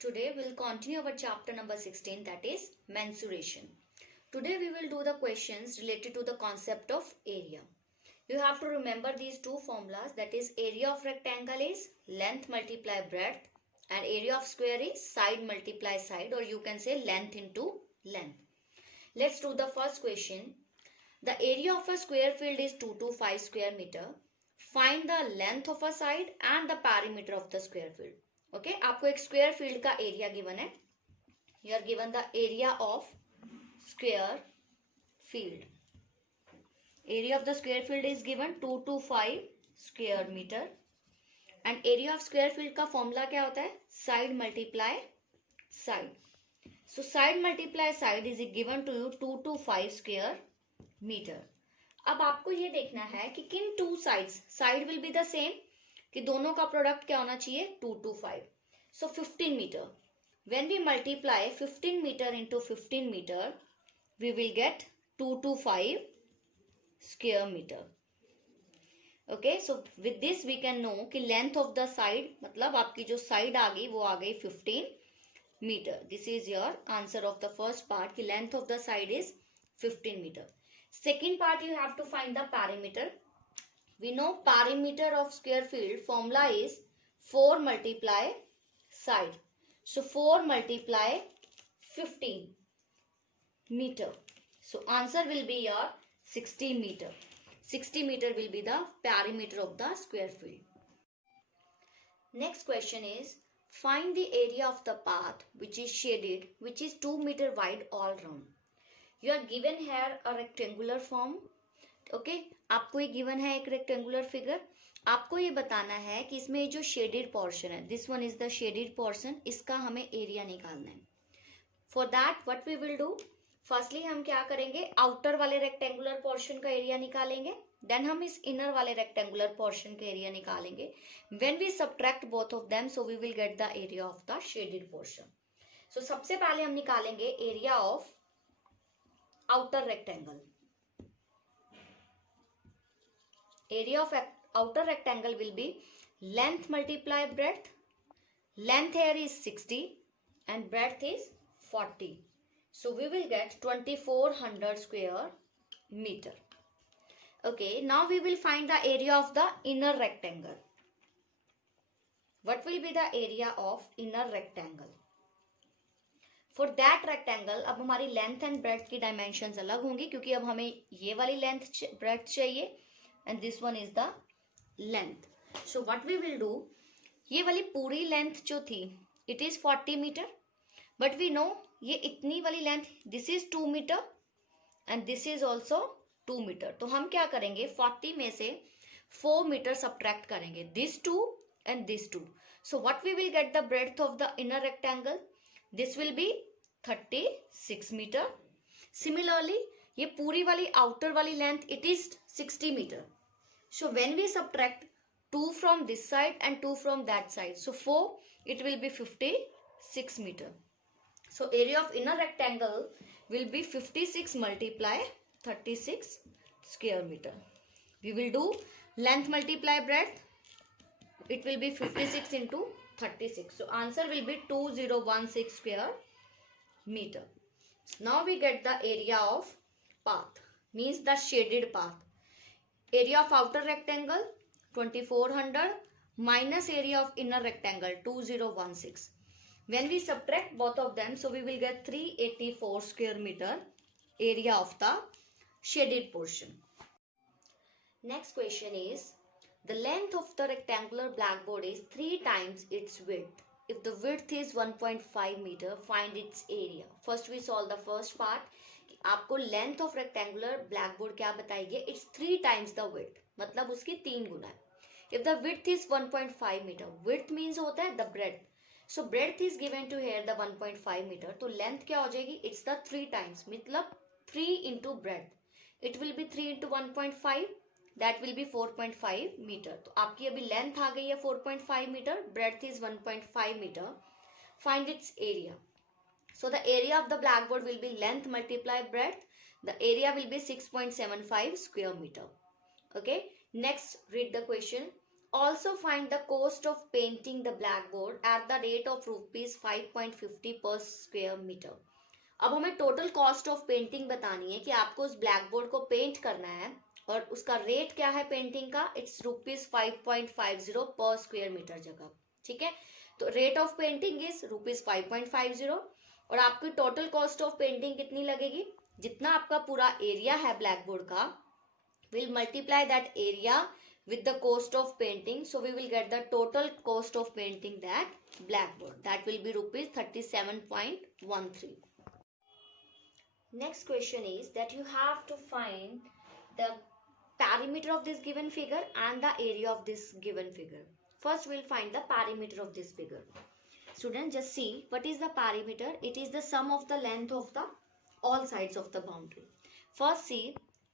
Today we'll continue our chapter number 16, that is mensuration. Today we will do the questions related to the concept of area. You have to remember these two formulas, that is area of rectangle is length multiply breadth and area of square is side multiply side, or you can say length into length. Let's do the first question. The area of a square field is 225 square meter. Find the length of a side and the perimeter of the square field. Okay आपको एक square field का area given है. You are given the area of square field. Area of the square field is given 225 square metre and area of square field का formula क्या होता है? Side multiply side. So side multiply side is given to you 225 square metre. अब आपको ये देखना है कि किन two sides side will be the same, कि दोनों का प्रोडक्ट क्या होना चाहिए? 225. So 15 metre. When we multiply 15 metre into 15 metre we will get 225 square metre. Okay, so with this we can know कि लेंथ ऑफ द साइड, मतलब आपकी जो साइड आ गई वो आ गई 15 metre. This is your answer of the first part कि length of the side is 15 metre. Second part you have to find the perimeter. We know perimeter of square field formula is 4 multiply side. So 4 multiply 15 meter. So answer will be your 60 meter. 60 meter will be the perimeter of the square field. Next question is find the area of the path which is shaded, which is 2 meter wide all round. You are given here a rectangular form. Okay आपको ये given है एक rectangular figure. आपको ये बताना है कि इसमें जो शेडेड पोर्शन है, this one is the shaded portion, इसका हमें एरिया निकालना है. For that what we will do, firstly हम क्या करेंगे? आउटर वाले रेक्टेंगुलर पोर्शन का एरिया निकालेंगे, देन हम इस इनर वाले रेक्टेंगुलर पोर्शन का एरिया निकालेंगे. When we subtract both of them so we will get the area of the shaded portion. So सबसे पहले हम निकालेंगे area of outer rectangle. Area of outer rectangle will be length multiply breadth. Length here is 60 and breadth is 40. So we will get 2400 square meter. Okay, now we will find the area of the inner rectangle. What will be the area of inner rectangle? For that rectangle अब हमारी length and breadth की dimensions अलग होंगी, क्योंकि अब हमें ये वाली length breadth चाहिए and this one is the length. So what we will do, ये वाली पूरी length जो थी it is 40 meter, but we know ये इतनी वाली length this is 2 meter and this is also 2 meter. तो हम क्या करेंगे? 40 में से 4 meter subtract करेंगे, this 2 and this 2. So what we will get the breadth of the inner rectangle? This will be 36 meter. Similarly ये पूरी वाली outer वाली length it is 60 meter. So when we subtract 2 from this side and 2 from that side, so 4, it will be 56 meter. So area of inner rectangle will be 56 multiply 36 square meter. We will do length multiply breadth. It will be 56 into 36. So answer will be 2016 square meter. Now we get the area of path, means the shaded path. Area of outer rectangle 2400 minus area of inner rectangle 2016. When we subtract both of them, so we will get 384 square meter area of the shaded portion. Next question is the length of the rectangular blackboard is 3 times its width. If the width is 1.5 meter, find its area. First we solve the first part. आपको length of rectangular blackboard क्या बताएगी? It's 3 times the width, मतलब उसकी 3 गुना है. If the width is 1.5 metre, width means होता है the breadth, so breadth is given to here the 1.5 metre, तो लेंथ क्या हो जाएगी? इट्स द 3 टाइम्स, मतलब 3 into breadth. It will be 3 into 1.5, that will be 4.5 metre. तो आपकी अभी लेंथ आ गई है 4.5 metre, breadth is 1.5 metre. Find its area. So the area of the blackboard will be length multiply breadth. The area will be 6.75 square meter. Okay. Next, read the question. Also find the cost of painting the blackboard at the rate of rupees 5.50 per square meter. अब हमें total cost of painting बतानी है कि आपको उस black board को paint करना है और उसका रेट क्या है पेंटिंग का, इट्स रुपीज 5.50 पर स्क्वायर मीटर जगह. ठीक है, तो rate of painting is rupees 5.50 और आपकी टोटल कॉस्ट ऑफ पेंटिंग कितनी लगेगी, जितना आपका पूरा एरिया है ब्लैक बोर्ड का, will multiply that area with the cost of painting, so we will get the total cost of painting that blackboard, that will be rupees 37.13. Next question is that you have to find the perimeter of this given figure and the area of this given figure. First we'll find the perimeter of this figure. Students, just see what is the perimeter. It is the sum of the length of the all sides of the boundary. First see,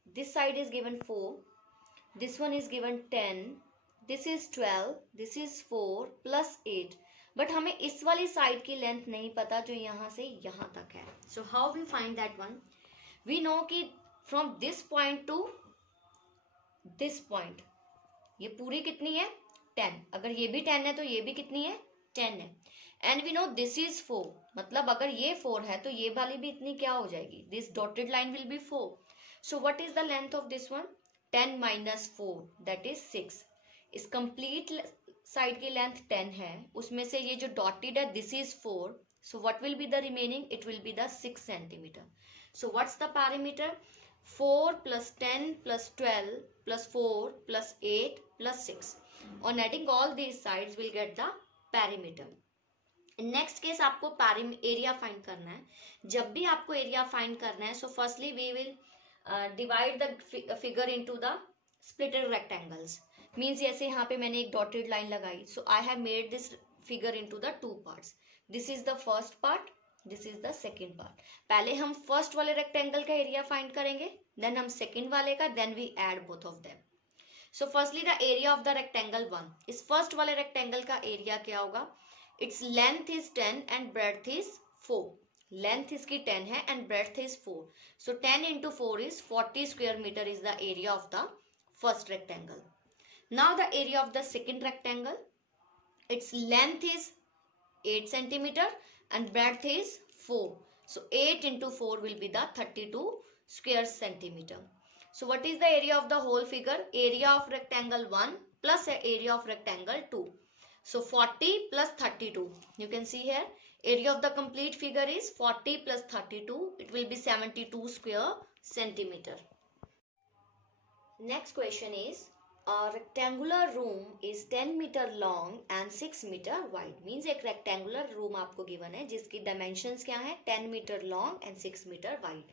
this side is given 4, this one is given 10, this is 12, this is 4 plus 8. But हमें इस वाली side की length नहीं पता जो यहाँ से यहाँ तक है. So how we find that one, we know कि from this point to this point ये पूरी कितनी है 10, अगर ये भी 10 है तो ये भी कितनी है 10 है. And we know this is 4, मतलब अगर ये 4 है तो ये वाली भी इतनी क्या हो जाएगी, this dotted line will be 4. So what is the length of this one, 10 minus 4 that is 6. इस कंप्लीट साइड की लेंथ 10 है, उसमें से ये जो डॉटेड है this is 4. So what will be the remaining, it will be the 6 centimetre. So what's the parameter, 4 plus 10 plus 12 plus 4 plus 8 plus 6. On adding all these sides we'll get the perimeter. In next case आपको area find करना है. जब भी आपको area find करना है, so firstly we will divide the figure into the splitted rectangles. Means जैसे यहाँ पे मैंने एक dotted line लगाई, so I have made this figure into the two parts. This is the first part, this is the second part. पहले हम first वाले rectangle का area find करेंगे, then हम second वाले का, then we add both of them. So firstly the area of the rectangle 1. इस first वाले rectangle का area क्या होगा, its length is 10 and breadth is 4. Length इसकी 10 है and breadth is 4. So 10 into 4 is 40 square meter is the area of the first rectangle. Now the area of the second rectangle, its length is 8 centimeter and breadth is 4. So 8 into 4 will be the 32 square centimeter. So what is the area of the whole figure, area of rectangle 1 plus area of rectangle 2. So 40 plus 32, you can see here area of the complete figure is 40 plus 32, it will be 72 square centimeter. Next question is, a rectangular room is 10 meter long and 6 meter wide. Means एक rectangular room आपको given है जिसकी dimensions क्या है, 10 meter long and 6 meter wide.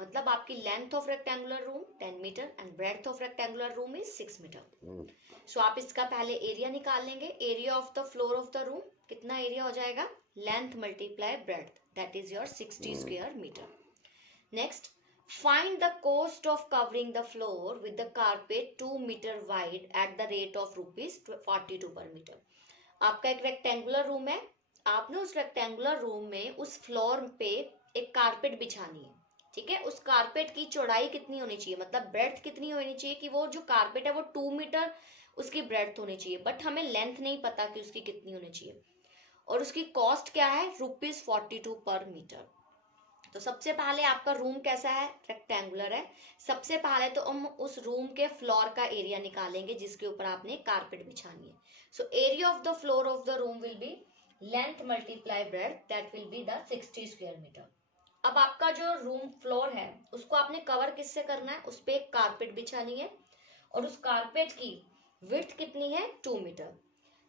मतलब आपकी length of rectangular room 10 meter and breadth of rectangular room is 6 meter. So आप इसका पहले area निकाल लेंगे. Area of the floor of the room कितना area हो जाएगा, length multiply breadth, that is your 60 square meter. Next, find the cost of covering the floor with the carpet 2 meter wide at the rate of rupees 42 per meter. आपका एक rectangular room है, आपने उस rectangular room में उस floor पे एक carpet बिछानी है. ठीक है, उस कारपेट की चौड़ाई कितनी होनी चाहिए, मतलब ब्रेड्थ कितनी होनी चाहिए कि वो जो कारपेट है वो 2 मीटर उसकी ब्रेड्थ होनी चाहिए. बट हमें लेंथ नहीं पता कि उसकी कितनी होनी चाहिए. और उसकी कॉस्ट क्या है, रुपीज 42 पर मीटर. तो सबसे पहले आपका रूम कैसा है, रेक्टेंगुलर है. सबसे पहले तो हम उस रूम के फ्लोर का एरिया निकालेंगे जिसके ऊपर आपने कारपेट बिछानी है. So area of the floor of the room will be length multiply breadth, that will be the 60 square metre. अब आपका जो रूम फ्लोर है उसको आपने कवर किससे करना है, उस पर एक कारपेट बिछानी है और उस कारपेट की विड्थ कितनी है, 2 मीटर.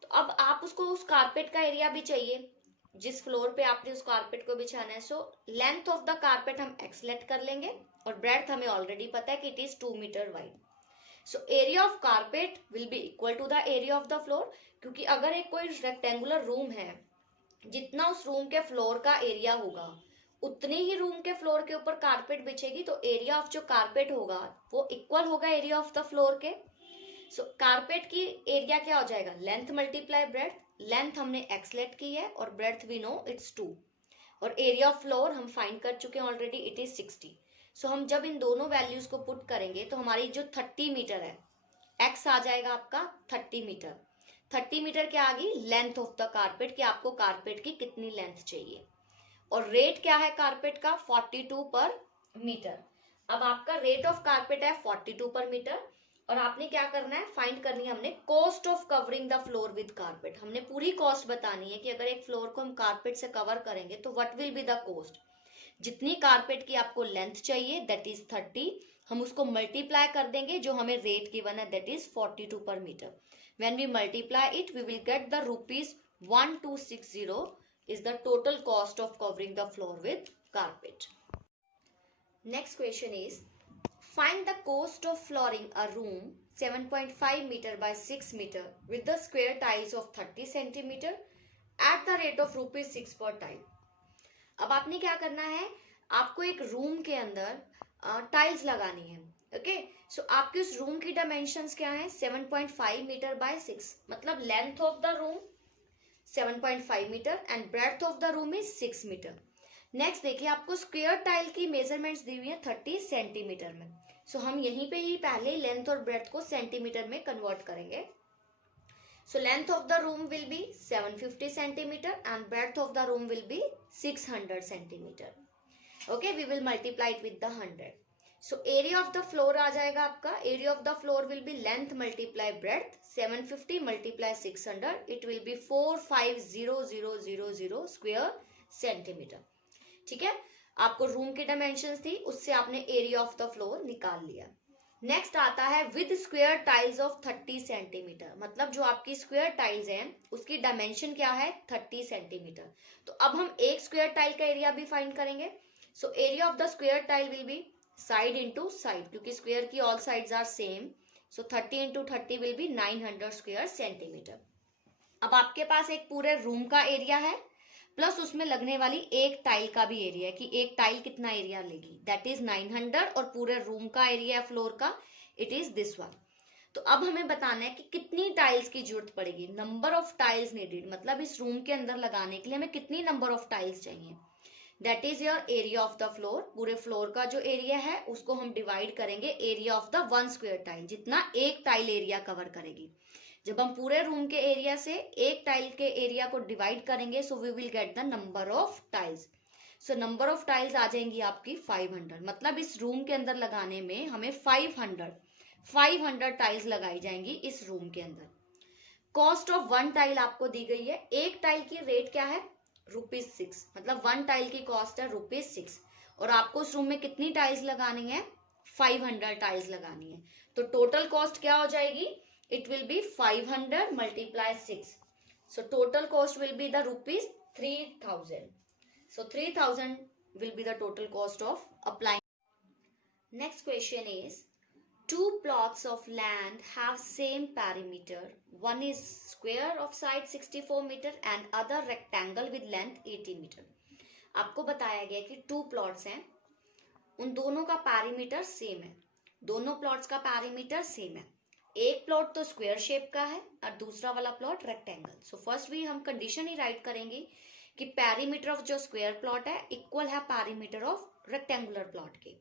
तो अब आप उसको उस कारपेट का एरिया भी चाहिए जिस फ्लोर पे आपने उस कारपेट को बिछाना है. So length of the carpet हम एक्स लेट कर लेंगे और ब्रेड्थ हमें ऑलरेडी पता है कि it is 2 metre wide. So area of carpet will be equal to the area of the floor, क्योंकि अगर एक कोई रेक्टेंगुलर रूम है जितना उस रूम के फ्लोर का एरिया होगा उतनी ही रूम के फ्लोर के ऊपर कारपेट बिछेगी, तो एरिया ऑफ जो कारपेट होगा वो इक्वल होगा एरिया ऑफ द फ्लोर के. सो कारपेट की एरिया क्या हो जाएगा, लेंथ मल्टीप्लाई ब्रेड्थ. लेंथ हमने एक्स लेट की है और ब्रेड्थ वी नो इट्स 2 और एरिया ऑफ फ्लोर हम फाइंड कर चुके हैं ऑलरेडी, इट इज 60. सो हम जब इन दोनों वैल्यूज को पुट करेंगे तो हमारी जो 30 मीटर है x आ जाएगा आपका 30 मीटर। 30 मीटर क्या आ गई, लेंथ ऑफ द कारपेट, कि आपको कारपेट की कितनी लेंथ चाहिए। और रेट क्या है कारपेट का, 42 पर मीटर। अब आपका रेट ऑफ कारपेट है 42 पर मीटर, और आपने क्या करना है, फाइंड करनी है हमने cost of covering the floor with carpet. हमने पूरी कॉस्ट बतानी है कि अगर एक फ्लोर को हम कारपेट से कवर करेंगे तो what will be the cost. जितनी कारपेट की आपको लेंथ चाहिए दैट इज 30, हम उसको मल्टीप्लाई कर देंगे, जो हमें रेट गिवन है that is 42 per metre. When we multiply it we will get the ₹1260 is the total cost of covering the floor with carpet. Next question is, find the cost of flooring a room 7.5 meter by 6 meter with the square tiles of 30 centimeter at the rate of ₹6 per tile. अब आपने क्या करना है, आपको एक room के अंदर tiles लगानी है। ओके, सो आपके उस रूम की डायमेंशंस क्या है, 7.5 मीटर बाय 6, मतलब length of the room 7.5 metre and breadth of the room is 6 metre. Next देखिए, आपको स्क्वायर टाइल की मेजरमेंट्स दी हुई है 30 सेंटीमीटर में। सो हम यहीं पे ही पहले लेंथ और ब्रेड्थ को सेंटीमीटर में कन्वर्ट करेंगे। So length of the room will be 750 centimetre and breadth of the room will be 600 centimetre. Okay, we will multiply it with the 100। So area of the floor आ जाएगा आपका, area of the floor will be length multiply breadth, 750 multiply 600, it will be 450,000 square centimetre. ठीक है, आपको room की dimensions थी, उससे आपने एरिया ऑफ द फ्लोर निकाल लिया। नेक्स्ट आता है with square tiles of 30 centimetre, मतलब जो आपकी स्क्वायर टाइल्स हैं उसकी डायमेंशन क्या है, 30 सेंटीमीटर। तो अब हम एक स्क्वायर टाइल का एरिया भी फाइंड करेंगे। So area of the square tile will be side into side, क्योंकि स्क्वायर की all sides are same. So 30 into 30 will be 900 square centimetre. अब आपके पास एक पूरे रूम का एरिया है प्लस उसमें लगने वाली एक टाइल का भी एरिया है, कि एक टाइल कितना एरिया लेगी, दैट इज 900, और पूरे रूम का एरिया है फ्लोर का, इट इज दिस वन। तो अब हमें बताना है कि कितनी टाइल्स की जरूरत पड़ेगी, नंबर ऑफ टाइल्स नीडेड, मतलब इस रूम के अंदर लगाने के लिए हमें कितनी नंबर ऑफ टाइल्स चाहिए। That is your area of the floor. पूरे फ्लोर का जो एरिया है उसको हम डिवाइड करेंगे area of the 1 square tile, जितना एक टाइल एरिया कवर करेगी। जब हम पूरे रूम के एरिया से एक टाइल के एरिया को डिवाइड करेंगे so we will get the number of tiles. So number of tiles आ जाएंगी आपकी 500, मतलब इस रूम के अंदर लगाने में हमें 500 टाइल्स लगाई जाएंगी इस रूम के अंदर। कॉस्ट ऑफ 1 टाइल आपको दी गई है, एक टाइल की रेट क्या है, ₹6, मतलब 1 टाइल की कॉस्ट है ₹6, और आपको उस रूम में कितनी टाइल्स लगानी है, 500 टाइल्स लगानी है। तो टोटल कॉस्ट क्या हो जाएगी, it will be 500 multiply 6, so total cost will be the ₹3,000. So 3,000 will be the total cost of applying. Next question is, two plots of land have same perimeter, one is square of side 64 meter and other rectangle with length 80 meter. आपको बताया गया कि 2 plots हैं, उन दोनों का perimeter same है, दोनों प्लॉट्स का पैरीमीटर सेम है। एक प्लॉट तो स्क्वायर शेप का है और दूसरा वाला प्लॉट रेक्टेंगल। सो फर्स्ट भी हम कंडीशन ही राइट करेंगे कि पैरीमीटर ऑफ जो स्क्वायर प्लॉट है इक्वल है पैरीमीटर ऑफ रेक्टेंगुलर प्लॉट के।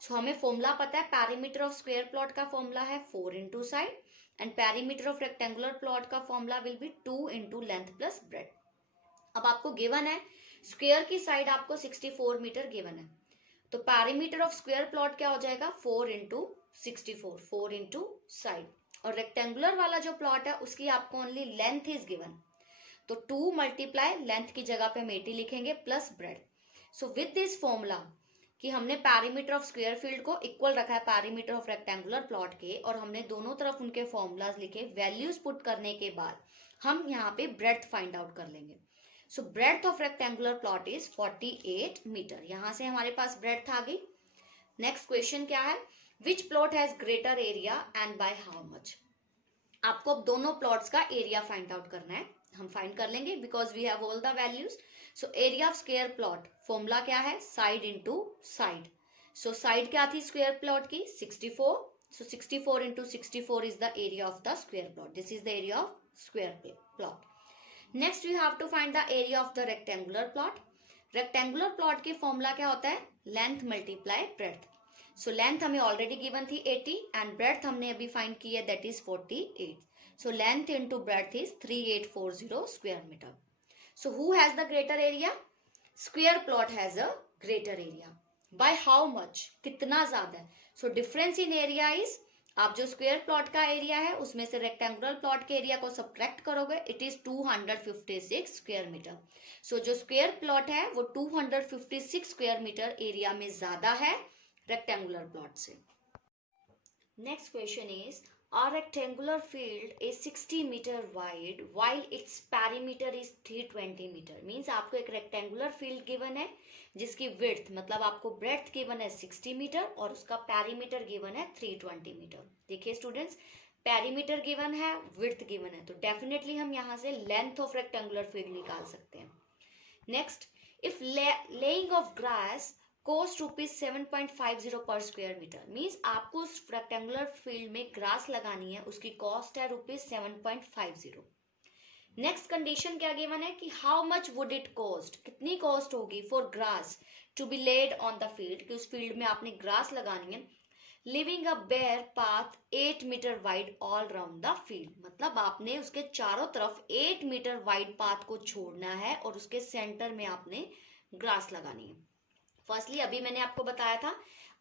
सो हमें फॉर्मूला पता है, पैरीमीटर ऑफ स्क्वायर प्लॉट का फॉर्मूला है 4 into side and perimeter of rectangular plot का formula will be 2 into length plus breadth. अब आपको गिवन है स्क्वायर की साइड आपको 64 मीटर गिवन है, तो पैरीमीटर ऑफ स्क्वायर प्लॉट क्या हो जाएगा 4 इंटू 64, 4 इंटू साइड, और रेक्टेंगुलर वाला जो प्लॉट है उसकी आपको ओनली लेंथ इज गिवन, तो 2 मल्टीप्लाई लेंथ की जगह पे हम 80 लिखेंगे plus bread. So with this formula कि हमने पैरीमीटर ऑफ स्क्वायर फील्ड को इक्वल रखा है पैरीमीटर ऑफ रेक्टेंगुलर प्लॉट के, और हमने दोनों तरफ उनके फॉर्मूलाज लिखे, वैल्यूज पुट करने के बाद हम यहाँ पे ब्रेड्थ फाइंड आउट कर लेंगे। So breadth of rectangular plot is 48 metre, यहां से हमारे पास ब्रेड्थ आ गई। नेक्स्ट क्वेश्चन क्या है, which plot has greater area and by how much. आपको अब दोनों प्लॉट्स का एरिया फाइंड आउट करना है, हम फाइंड कर लेंगे because we have all the values. So area of square plot formula क्या है, side into side. So side क्या थी स्क्वायर प्लॉट की 64, so 64 into 64 is the area of the square plot, this is the area of square plot. Next we have to find the area of the rectangular plot. Rectangular plot की formula क्या होता है, length multiply breadth. So length हमें already given थी 80 and breadth हमने अभी find की है, that is 48. So length into breadth is 3840 square metre. So who has the greater area? Square plot has a greater area. By how much? कितना ज्यादा है? So difference in area is, आप जो square plot का area है उसमें से rectangular plot के एरिया को सब्ट्रैक्ट करोगे, it is 256 square metre. So जो स्क्वायर प्लॉट है वो 256 स्क्वायर मीटर एरिया में ज्यादा है रेक्टेंगुलर प्लॉट से. Next question is, a rectangular field is 60 meter wide while its perimeter is 320 meter. Means आपको एक रेक्टेंगुलर फील्ड गिवन है जिसकी विड्थ मतलब आपको ब्रेड्थ गिवन है 60 मीटर और उसका पेरीमीटर गिवन है 320 मीटर. देखिए स्टूडेंट्स, पेरीमीटर गिवन है, विड्थ गिवन है, तो डेफिनेटली हम यहाँ से लेंथ ऑफ रेक्टेंगुलर फील्ड निकाल सकते हैं. Next, if laying of grass cost rupees 7.50 per square metre. Means आपको उस रेक्टेंगुलर फील्ड में ग्रास लगानी है, उसकी कॉस्ट है रुपीज 7.50. नेक्स्ट कंडीशन क्या गिवन है कि how much would it cost, कितनी कॉस्ट होगी for grass to be laid on the field, कि उस फील्ड में आपने ग्रास लगानी है, leaving a bare path 8 metre wide all round the field. मतलब आपने उसके चारों तरफ 8 मीटर वाइड पाथ को छोड़ना है और उसके सेंटर में आपने ग्रास लगानी है. फर्स्टली अभी मैंने आपको बताया था,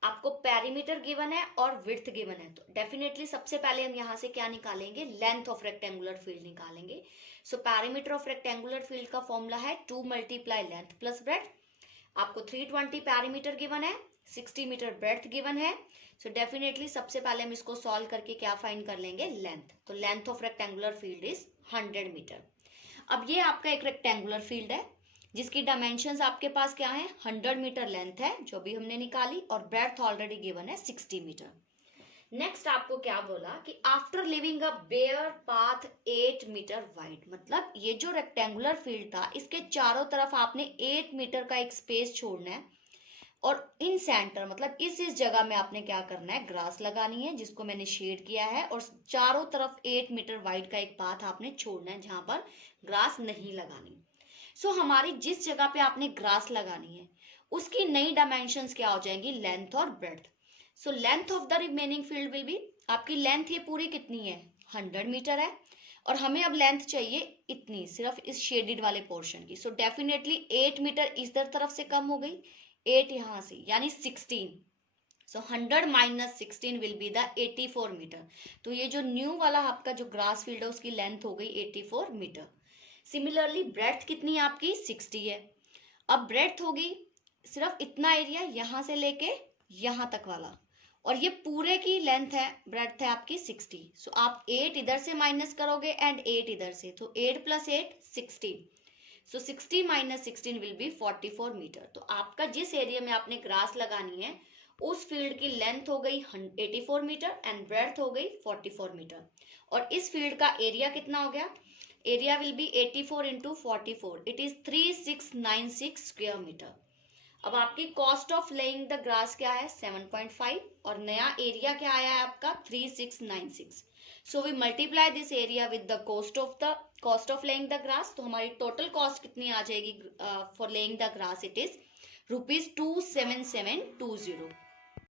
आपको पेरीमीटर गिवन है और विड्थ गिवन है, तो डेफिनेटली सबसे पहले हम यहाँ से क्या निकालेंगे, लेंथ ऑफ रेक्टेंगुलर फील्ड निकालेंगे. So perimeter of rectangular field का फॉर्मूला है 2 मल्टीप्लाई लेंथ प्लस ब्रेड्थ. आपको 320 पेरीमीटर गिवन है, 60 मीटर ब्रेड्थ गिवन है. सो डेफिनेटली सबसे पहले हम इसको सॉल्व करके क्या फाइंड कर लेंगे, लेंथ. तो length of rectangular field is 100 metre. अब ये आपका एक रेक्टेंगुलर फील्ड है जिसकी डायमेंशंस आपके पास क्या है, 100 मीटर लेंथ है जो भी हमने निकाली और ब्रेड्थ ऑलरेडी गिवन है 60 मीटर. नेक्स्ट आपको क्या बोला कि after leaving a bare path 8 metre wide, मतलब ये जो रेक्टेंगुलर फील्ड था इसके चारों तरफ आपने 8 मीटर का एक स्पेस छोड़ना है और इन सेंटर मतलब इस जगह में आपने क्या करना है, ग्रास लगानी है जिसको मैंने शेड किया है और चारों तरफ 8 मीटर वाइड का एक पाथ आपने छोड़ना है जहां पर ग्रास नहीं लगानी. सो हमारी जिस जगह पे आपने ग्रास लगानी है उसकी नई डायमेंशंस क्या हो जाएंगी, लेंथ और breadth. So length of the remaining field will be, आपकी लेंथ ये पूरी कितनी है, 100 मीटर है और हमें अब लेंथ चाहिए इतनी, सिर्फ इस शेडेड वाले पोर्शन की. सो डेफिनेटली 8 मीटर इधर तरफ से कम हो गई, 8 यहाँ से, यानी 16. So 100 minus 16 will be the 84 metre. तो ये जो न्यू वाला आपका जो ग्रास फील्ड है उसकी लेंथ हो गई 84 मीटर. सिमिलरली ब्रेड्थ कितनी है आपकी, 60 है. अब ब्रेड्थ होगी सिर्फ इतना एरिया यहाँ से लेके यहाँ तक वाला और ये पूरे की लेंथ है, ब्रेड्थ है आपकी 60. सो आप 8 इधर से माइनस करोगे एंड 8 इधर से, तो 8 plus 8 16. So 60 minus 16 will be 44 metre. तो आपका जिस एरिया में आपने ग्रास लगानी है उस फील्ड की लेंथ हो गई 84 मीटर एंड ब्रेड्थ हो गई 44 मीटर. और इस फील्ड का एरिया कितना हो गया, area will be 84 into 44, it is 3696 square metre. अब आपकी cost of laying the grass क्या है, 7.5 और नया एरिया क्या आया है आपका 3696. So we multiply this area with the cost of laying the grass. तो हमारी टोटल कॉस्ट कितनी आ जाएगी for laying the grass, it is rupees 27720.